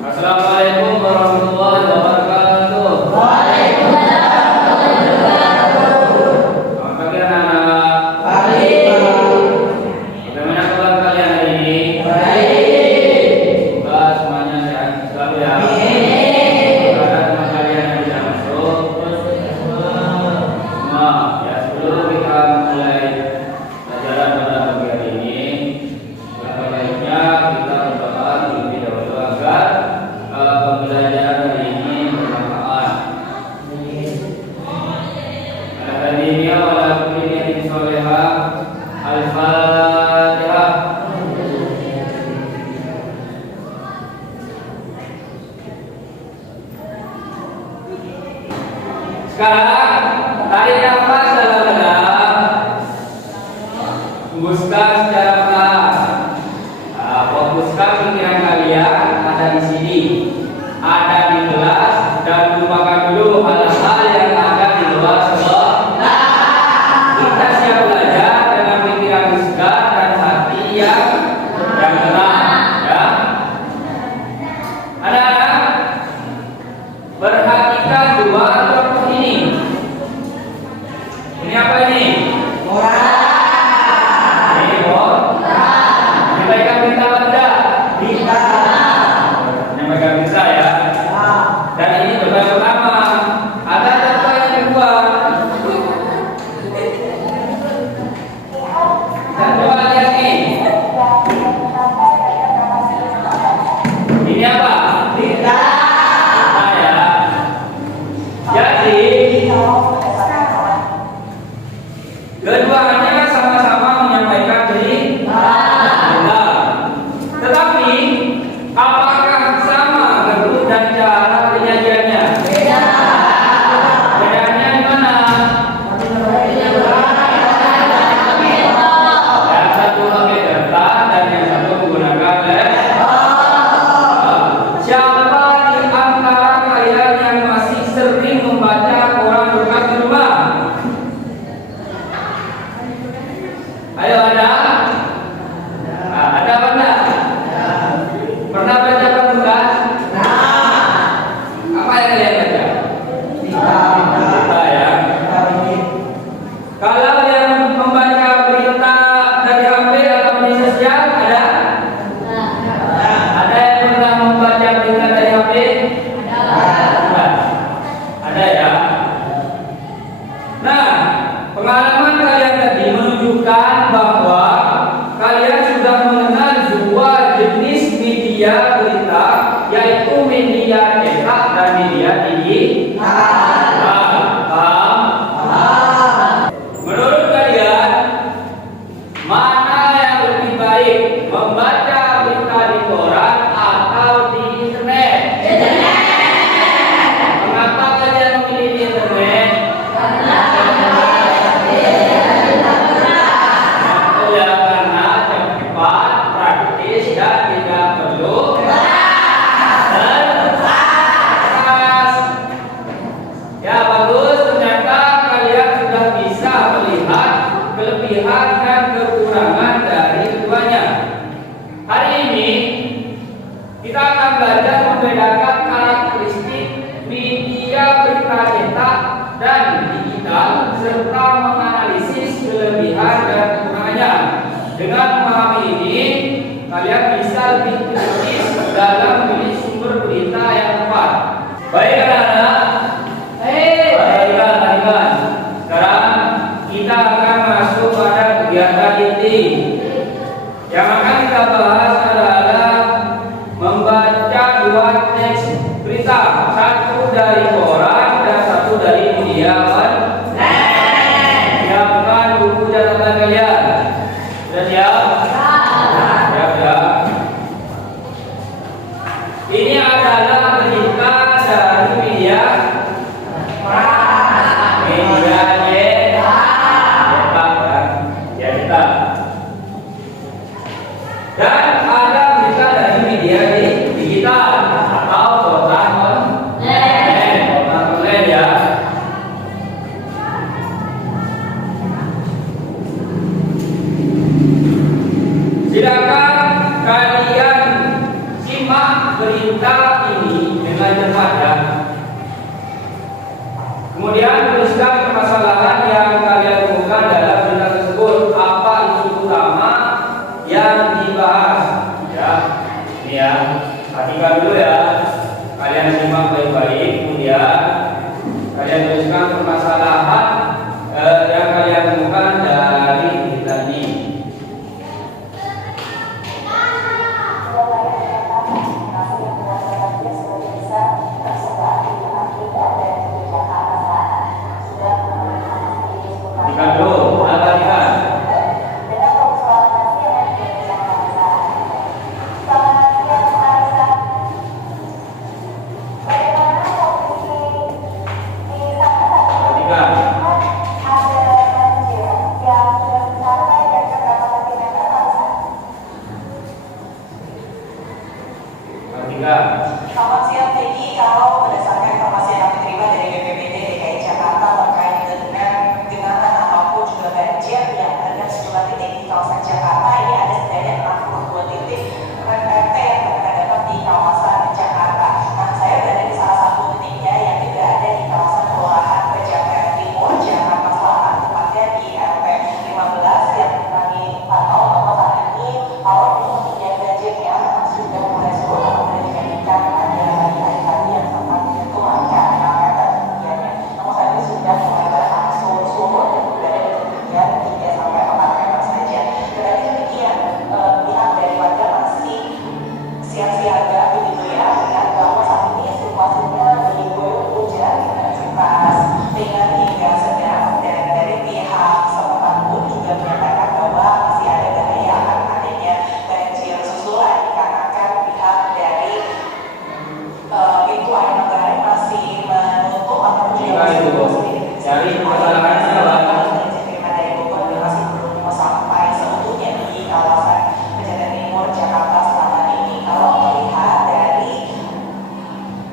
Assalamualaikum warahmatullahi wabarakatuh. Selamat pagi anak-anak. Bagaimana kabar kalian hari ini? Semoga semuanya sehat selalu ya. Semoga teman kalian yang bisa masuk semua ya. Sebelum kita mulai pelajaran pada pagi hari ini, sebaiknya kita berdoa terlebih dahulu agar pembelajaran hari ini bermanfaat. Tadi ini awal kuliah solehah Al-Fatihah. Sekarang tarik nafas dalam-dalam, hembuskan secara pelan. Fokuskan pikiran kalian ada di sini, ada di kelas, dan lupakan dulu hal-hal yang ada di luar sekolah. Kita siap belajar dengan pikiran segar dan hati yang tenang, ya. Anak-anak, perhatikan dua tokoh ini. Ini apa ini? Ini menyampaikan berita pada menyampaikan berita ya. Dan ini contoh yang pertama. Ada contoh yang kedua. Dan coba lihat nih. Ini apa? Berita ya. Jadi keduanya sama-sama menyampaikan berita. Tetapi apakah sama bentuk dan cara penyajiannya? Bedanya di mana? Yang satu pakai kertas dan yang satu menggunakan laptop. Siapa di antara kalian yang masih sering membaca koran bekas di rumah? Ayo, ada? Ada apa enggak? Pernah baca koran bekas? Apa yang kalian baca? Berita ya. Kalau yang membaca berita dari HP atau media sosial ada? Ada yang pernah membaca berita dari HP? Ada ya. Nah, pengalaman kalian tadi menunjukkan bahwa kalian sudah mengenal dua jenis media berita, yaitu media cetak dan media digital. Paham? Menurut kalian, mana yang lebih baik, membaca berita di koran atau di internet? Mengapa kalian memilih di internet? Ya, karena cepat, praktis, dan tidak perlu keras. Ya, bagus. Ternyata kalian sudah bisa melihat kelebihan dan kekurangan dari keduanya. Hari ini kita akan belajar membedakan karakteristik media berita cetak dan digital serta menganalisis kelebihan dan kekurangannya. Dengan memahami ini, kalian bisa lebih kritis dalam memilih sumber berita yang tepat. Baik anak-anak, baiklah. Sekarang kita akan masuk pada kegiatan inti. Yang akan kita bahas adalah membaca dua teks berita, satu dari koran dan satu dari media online. Siapkan buku catatan kalian. Sudah siap? Siap ya. Ini adalah berita dari media cetak. Dan ada berita dari media digital atau koran online ya. Silakan kalian simak berita Kemudian tuliskan permasalahan yang kalian temukan dalam berita tersebut. Apa isu utama yang dibahas? Ya, ini ya. Perhatikan dulu ya. Kalian simak baik-baik. Kemudian kalian tuliskan permasalahan yang kalian temukan dari berita ini. Dikandung, abadikan. Selamat siang Peggy, kalau berdasarkan informasi yang kami terima dari BPBD DKI Jakarta terkait dengan genangan ataupun juga banjir yang ada sejumlah titik di kawasan Jakarta, ini ada setidaknya 62 titik RT yang terdapat di kawasan Jakarta. Nah, saya berada di salah satu titiknya yang juga ada di kawasan Kelurahan Pejaten Timur, Jakarta Selatan, tepatnya di RT 15 yang kami pantau bahwa saat ini kalau untuk ketinggian banjirnya sudah mulai surut atau mulai dibandingkan pada hari-hari yang sempat menyentuh angka 5 meter ketinggiannya. Namun saat ini sudah mulai berangsur surut dan berada di ketinggian 3 sampai 4 meter saja. Tetapi demikian pihak dari warga masih siap-siaga begitu ya, dengan bahwa saat ini situasinya diguyur hujan intensitas ringan hingga sedang, dan dari pihak setempat pun juga menyatakan bahwa masih ada bahaya akan adanya banjir susulan dikarenakan pihak dari pintu air Manggarai masih menutup atau juga masih menutup Cari permasalahannya apa? dari Bogor dan masih belum sampai seutuhnya di kawasan Pejaten Timur, Jakarta Selatan ini. Kalau melihat dari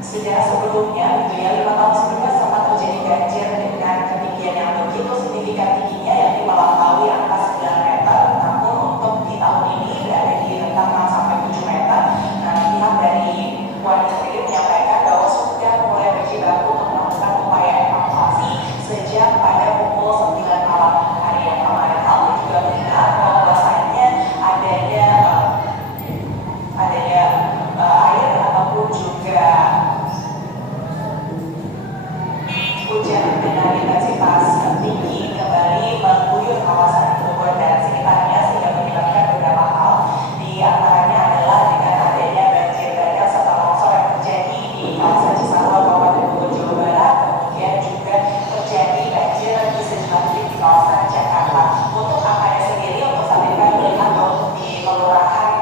sejarah sebelumnya, gitu ya, 5 tahun sebelumnya sempat terjadi banjir dengan ketinggian yang begitu signifikan tingginya, yakni melampaui angka 9 meter. Namun untuk di tahun ini berada di rentang 6 sampai 7 meter. Nah, pihak dari warga sendiri menyampaikan bahwa sudah mulai berjibaku untuk melakukan upaya evakuasi sejak pada pukul 9 malam hari yang kemarin. Hal ini juga melihat bahwasanya adanya air ataupun juga hujan dengan intensitas tinggi kembali mengguyur kawasan Bogor dan sekitarnya, sehingga menyebabkan beberapa hal, di antaranya adalah dengan adanya banjir bandang serta longsor yang terjadi di kawasan Cisarua, Kabupaten Bogor, Jawa Barat. Kemudian juga terjadi banjir di sejumlah titik di kawasan Jakarta. Untuk angkanya sendiri, untuk saat ini kami melihat bahwa untuk di Kelurahan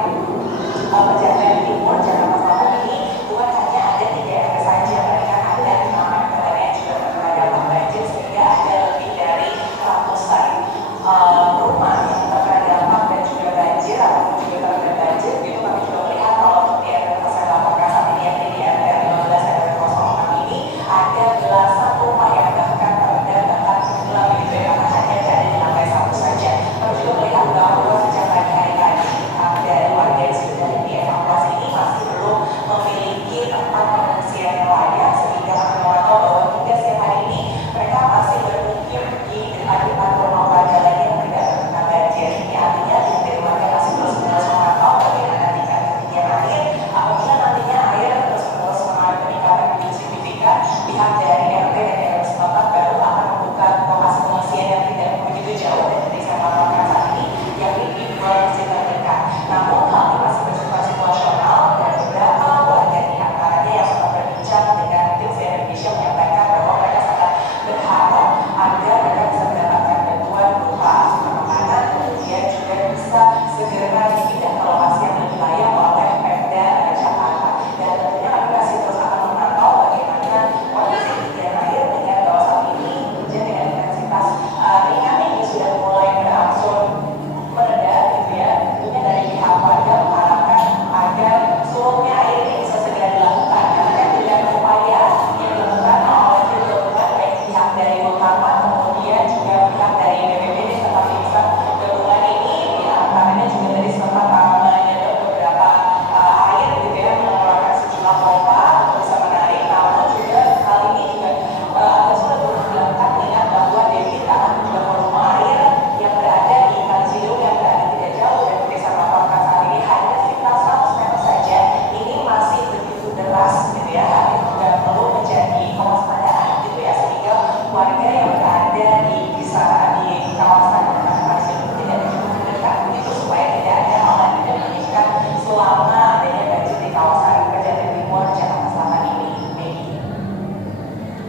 Pejaten Timur, Jakarta Selatan ini bukan hanya ada 3 RT saja, melainkan ada 5 RT yang juga terdampak banjir, sehingga ada lebih dari ratusan rumah yang terkena dampak dan juga banjir ataupun juga terkena banjir. Begitu kami juga melihat kalau untuk di RT yang saya laporkan saat ini, yakni di RT 15 RT 06 ini ada belasan rumah yang bahkan terendam bahkan tenggelam begitu ya, karena hanya berada di lantai 1 saja. Kami juga melihat bahwa sejak pagi hari tadi dari warga yang sudah dievakuasi ini masih belum memiliki tempat pengungsian yang layak, sehingga kami memantau bahwa hingga siang hari ini mereka masih bermukim di depan rumah warga lain yang tidak terkena banjir. Ini artinya dari warga masih terus-menerus memantau bagaimana tingkat ketinggian air. Apabila nantinya air terus-menerus mengalami peningkatan begitu signifikan, pihak dari RT dan RW setempat baru akan membuka lokasi pengungsian yang tidak begitu jauh dari titik saya melaporkan saat ini, yakni di 2 masjid terdekat. Namun hal ini masih bersifat situasional dan beberapa warga di antaranya yang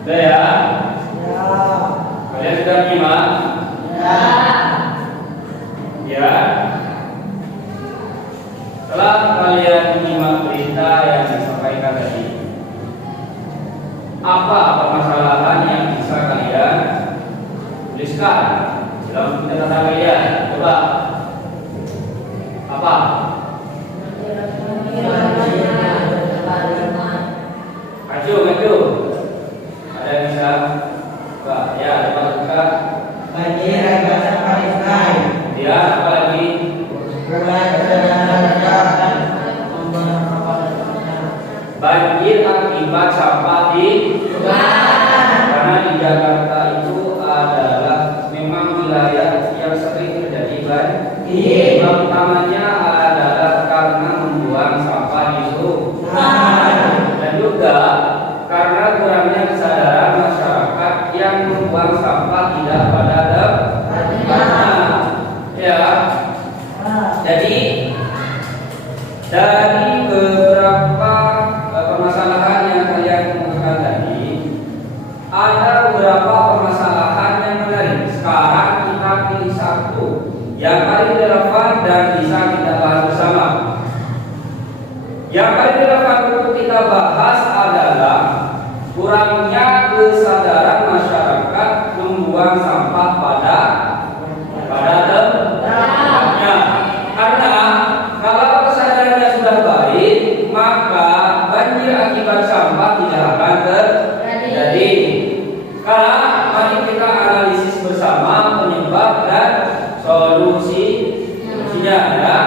Sudah ya? Kalian sudah nyimak? Ya. Setelah kalian menyimak berita yang disampaikan tadi, apa permasalahan yang bisa kalian tuliskan dalam catatan kalian? Coba. Apa? Maju. Ada yang bisa? Coba. Ya, coba buka. Banjir akibat sampah di sungai. Ya, apa lagi? Banjir akibat sampah di karena di Jakarta itu adalah memang wilayah yang sering terjadi banjir. Sebab utamanya adalah karena membuang sampah di sungai dan juga karena kurangnya kesadaran masyarakat yang membuang sampah tidak pada tempatnya. Ya, jadi dari beberapa permasalahan yang kalian kemukakan tadi, ada beberapa permasalahan yang menarik. Sekarang kita pilih satu yang paling relevan dan bisa kita bahas bersama. Yang paling relevan untuk kita bahas adalah kurangnya kesadaran masyarakat membuang sampah pada tempatnya. Karena kalau kesadarannya sudah baik, maka banjir akibat sampah tidak akan terjadi. Karena mari kita analisis bersama penyebab dan solusinya ya.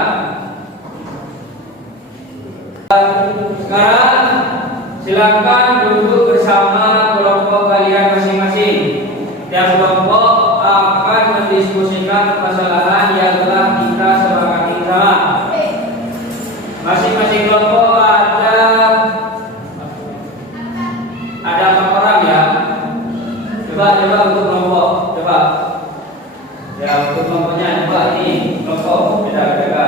Sekarang silakan duduk bersama kelompok kalian masing-masing. Tiap kelompok akan mendiskusikan permasalahan yang telah kita sepakati bersama. Masing-masing kelompok ada 4 orang ya. Coba untuk kelompok, coba. Ya untuk kelompoknya coba ini kelompok beda-beda.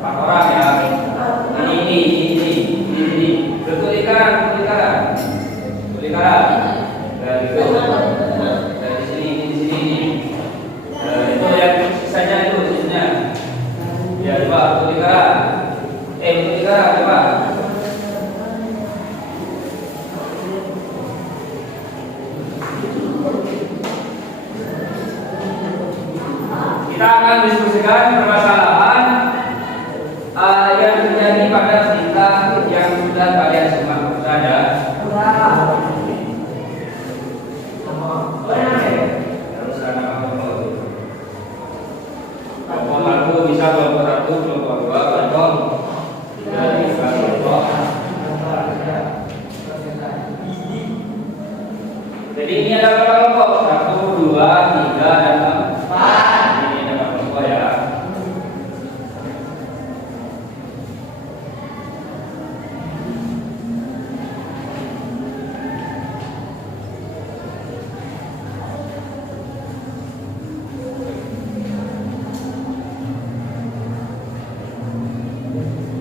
4 orang ya. Ini. Betul lingkaran. Dari itu. Dari sini. Itu yang sisanya itu sisanya. Ya coba betul lingkaran. Betul lingkaran coba. Kita akan diskusikan permasalahan yang terjadi pada cerita yang sudah kalian simak saja. Kelompok 1 bisa kelompok 1, kelompok 2, kelompok 3 bisa kelompok. Jadi ini ada berapa kelompok? 1, 2, 3, dan 4. Ini ada kelompok ya.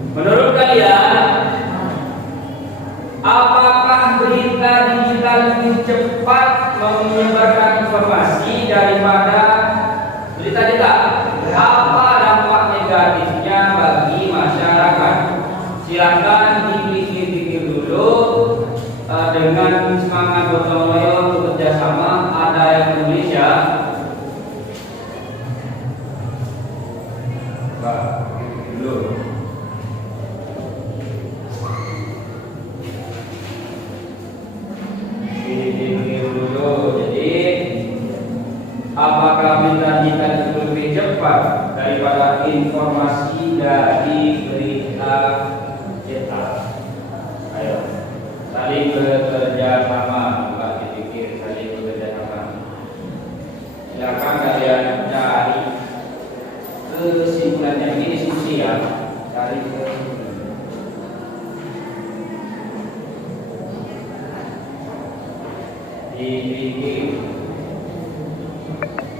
Menurut kalian, apakah berita digital lebih cepat menyebarkan informasi daripada berita cetak? Apa dampak negatifnya bagi masyarakat? Silakan dipikir-pikir dulu dengan semangat gotong royong bekerja sama. Ada yang menulis ya? Dulu. Jadi apakah berita digital itu lebih cepat daripada informasi dari berita cetak? Ayo, saling bekerja sama, coba dipikir, saling bekerja sama. Silakan kalian cari kesimpulannya. Ini diskusi ya, cari kesimpulan.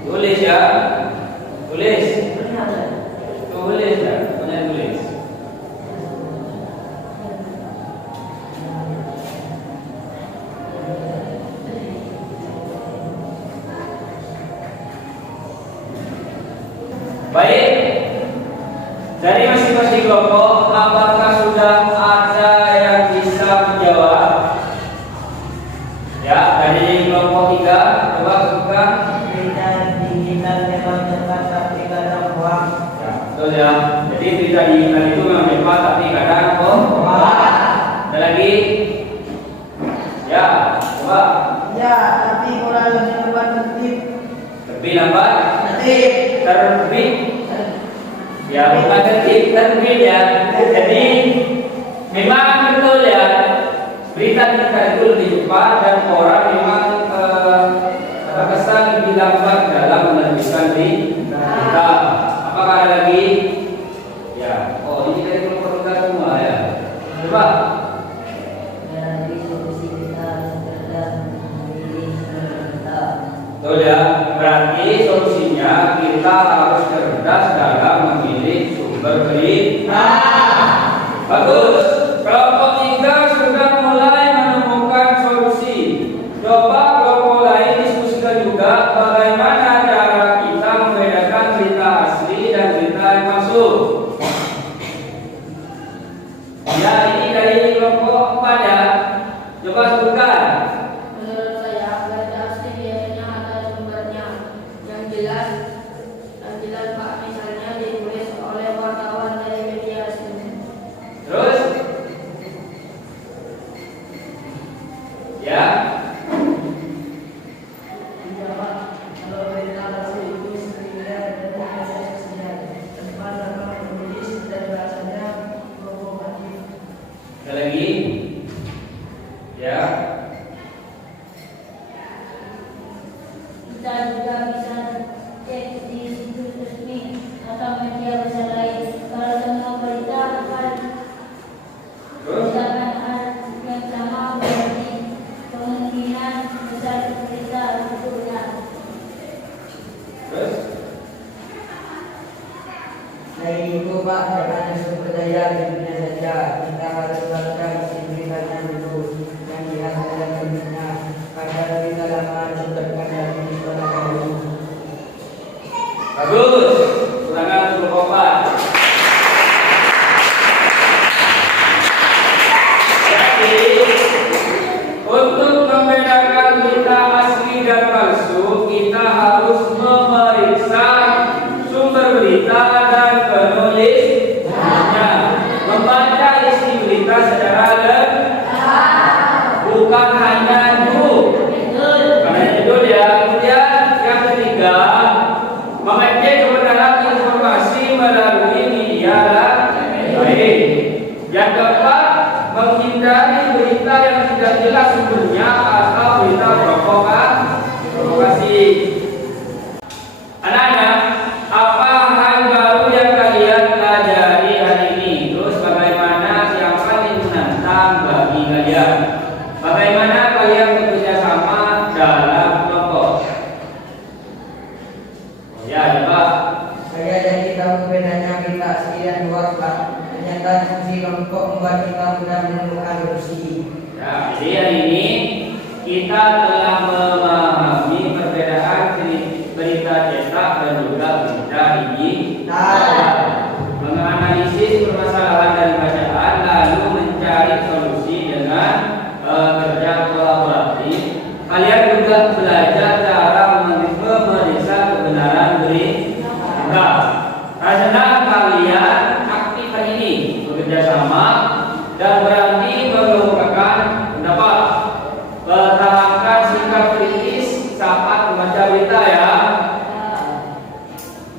Tulis ya, tulis ya, punya tulis. Baik. Dari masing-masing kelompok, apakah sudah ada yang bisa menjawab? Ya, dari kelompok 3, coba sebutkan. Berita digital memang cepat tapi kadang hoax. Ya, betul ya. Jadi berita digital itu memang cepat tapi kadang hoax. Ada lagi? Ya, coba. Ya, tapi kurang lebih lambat tertib. Lebih lambat? Tertib. Terbit. Ya, bukan terbit ya. Jadi memang betul ya. Berita digital itu lebih cepat dan orang memang terkesan lebih lambat dalam menerbitkan berita. Apakah ada lagi? Ya. Oh, ini dari kelompok kita semua ya. Coba. Dari solusi kita terhadap memilih kita. Betul ya. Berarti solusinya kita harus cerdas dalam memilih sumber berita. Bagus. Kelompok 3 sudah mulai menemukan solusi. Coba kelompok lain diskusikan juga bagaimana cara kita membedakan berita asli dan berita yang palsu. Ya, ini dari kelompok 4 ya. Coba sebutkan. Menurut saya, berita asli biasanya ada sumbernya yang jelas Pak, misalnya ditulis oleh wartawan dari media asli. Terus? Ya. Tidak Pak, kalau berita palsu itu seringnya dari media sosial. Tempat akan menulis dan bahasanya provokatif. Ada lagi? Ya. Kita juga bisa cek di situs resmi atau media besar lain. Kalau semua berita akan Terus? menggunakan yang sama, berarti kemungkinan besar berita itu benar. Terus? Selain itu Pak, hanya sumber daya di dunia saja. Kita harus baca isi beritanya dulu yang dihasilkan terbitnya. Pada berita lama contohkan dari sekolah dahulu. Bagus. Silakan kelompok 4. Jadi untuk membedakan berita asli dan palsu, kita harus memeriksa sumber berita dan penulisnya. Membaca isi berita secara lengkap, bukan hanya judul. Karena judul ya. Kemudian yang ketiga, mengecek kebenaran informasi melalui media lain. Yang keempat, menghindari berita yang tidak jelas sumbernya atau berita provokasi. Anak-anak, apa hal baru yang kalian pelajari hari ini? Terus bagaimana siapa yang menantang bagi kalian? Bagaimana kalian bekerja sama dalam kelompok? Ya, coba. Saya jadi tahu bedanya berita asli dan hoax Pak. Ternyata fungsi kelompok membuat kita mudah menemukan solusi. Ya, jadi hari ini kita telah memahami perbedaan berita cetak dan juga berita digital. Menganalisis permasalahan dari bacaan lalu mencari solusi dengan kerja kolaboratif. Kalian juga belajar cara memeriksa kebenaran berita. Karena kalian aktif hari ini bekerja sama dan berani mengemukakan pendapat. Pertahankan sikap kritis saat membaca berita ya.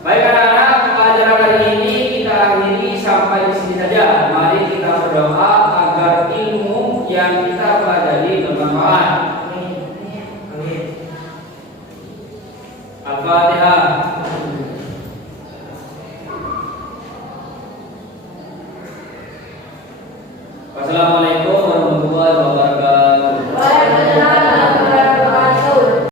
Baik anak-anak, pelajaran kali ini kita akhiri sampai di sini saja. Mari kita berdoa agar ilmu yang kita pelajari bermanfaat. Amin. Al-Fatihah. Wassalamualaikum warahmatullahi wabarakatuh.